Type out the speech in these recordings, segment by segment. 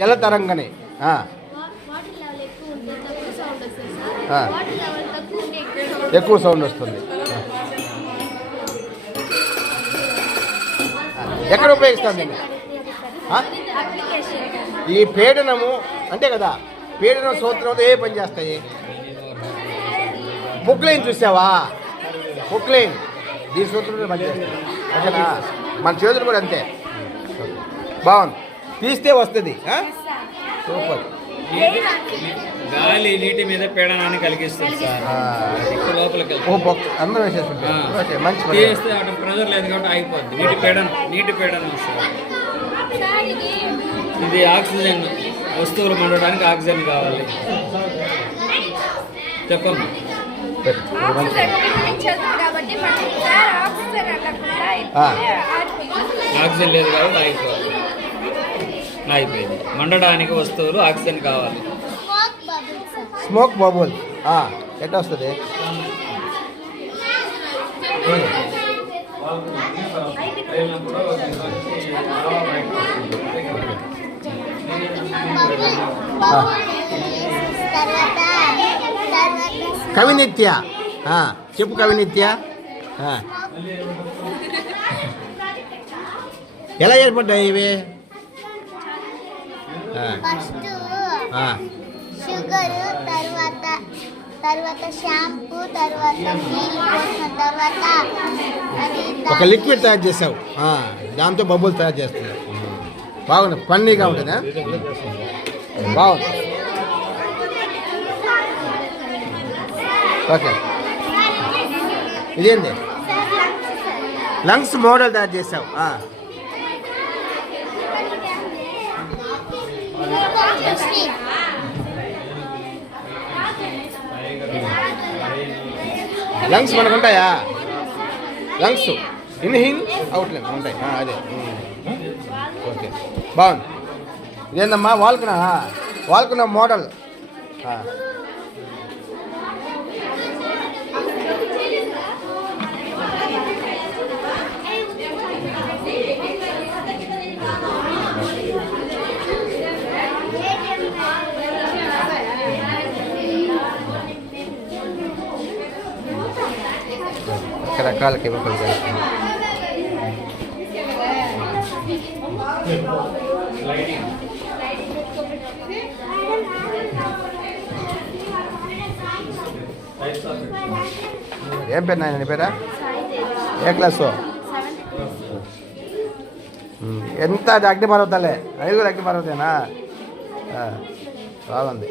జలతరంగని ఎక్కువ సౌండ్ వస్తుంది. ఎక్కడ ఉపయోగిస్తాం దీన్ని? ఈ పీడనము అంటే కదా, పీడనం సూత్రంతో ఏ పని చేస్తాయి? బుక్లైన్ చూసావా? బుక్లైన్ దీని సూత్రంతో పని చేస్తాయి. ఓకేనా? మన చేతులు కూడా అంతే. బాగుంది, తీస్తే వస్తుంది. సూపర్. గాలి నీటి మీద పీడనాన్ని కలిగిస్తుంది సార్. అందరూ వేసేస్తుంటారు. మంచి తీస్తే అటు ప్రెజర్ లేదు కాబట్టి ఆగిపోద్ది. నీటి పీడనం సార్. ఇది ఆక్సిజన్, వస్తువులు మండడానికి ఆక్సిజన్ కావాలి. చెప్పమ్మా. ఆక్సిజన్ లేదు కాబట్టి అయిపోయింది. మండడానికి వస్తువులు ఆక్సిజన్ కావాలి. స్మోక్ బబుల్ ఎట్లా వస్తుంది? కవినిత్య చెప్పు. కవినిత్య ఎలా ఏర్పడ్డాయి ఇవి? షుగర్ తర్వాత షాంపూ తర్వాత ఒక లిక్విడ్ తయారు చేసావు, దాంతో బబుల్ తయారు చేస్తున్నావు. బాగుంది, ఫన్నీగా ఉంటుందా? బాగుంది. ఓకే, ఇదేంటి? లంగ్స్ మోడల్ తయారు చేసావు. లంగ్స్ మనకు ఉంటాయా? లంగ్స్ ఇన్హిల్ అవుట్లెట్ ఉంటాయి. అదే ఓకే, బాగుంది. ఇదేందమ్మా? వాల్కునా మోడల్. రకరకాల కెమికల్స్. ఏం పేరు నాయన? నీ పేరా? ఏ క్లాసు? ఎంత? అది అగ్నిపర్వతాలే, అవి కూడా అగ్నిపర్వతేనా? బాగుంది.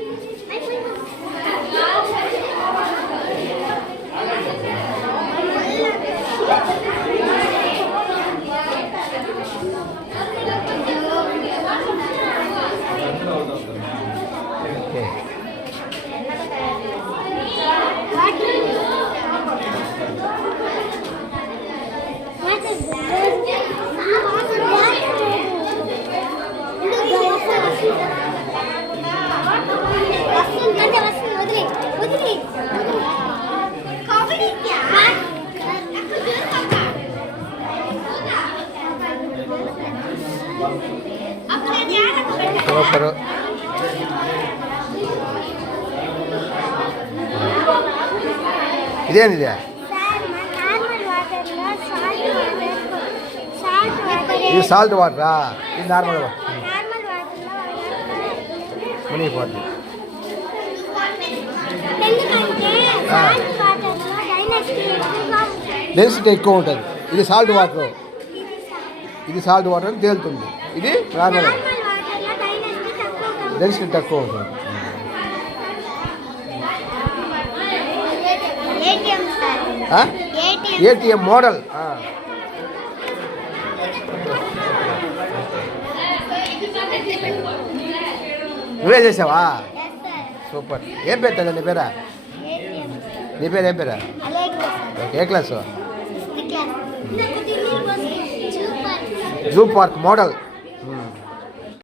సూపరు. ఇదేంది? ఇది సాల్ట్ వాటరా? ఇది నార్మల్ వాటర్. మునిగిపోతుంది. డెన్సిటీ ఎక్కువ ఉంటుంది. ఇది సాల్ట్ వాటర్. ఇది సాల్ట్ వాటర్ అని తేలుతుంది. ఇది నార్మల్ డెన్సిటీ తక్కువ ఉంటుంది. ATM model. నువ్వే చేసావా? సూపర్. ఏం పెట్టాలి నీ పేరా? నీ పేరు ఏం పేరా? ఏ క్లాసు? Zoo park model.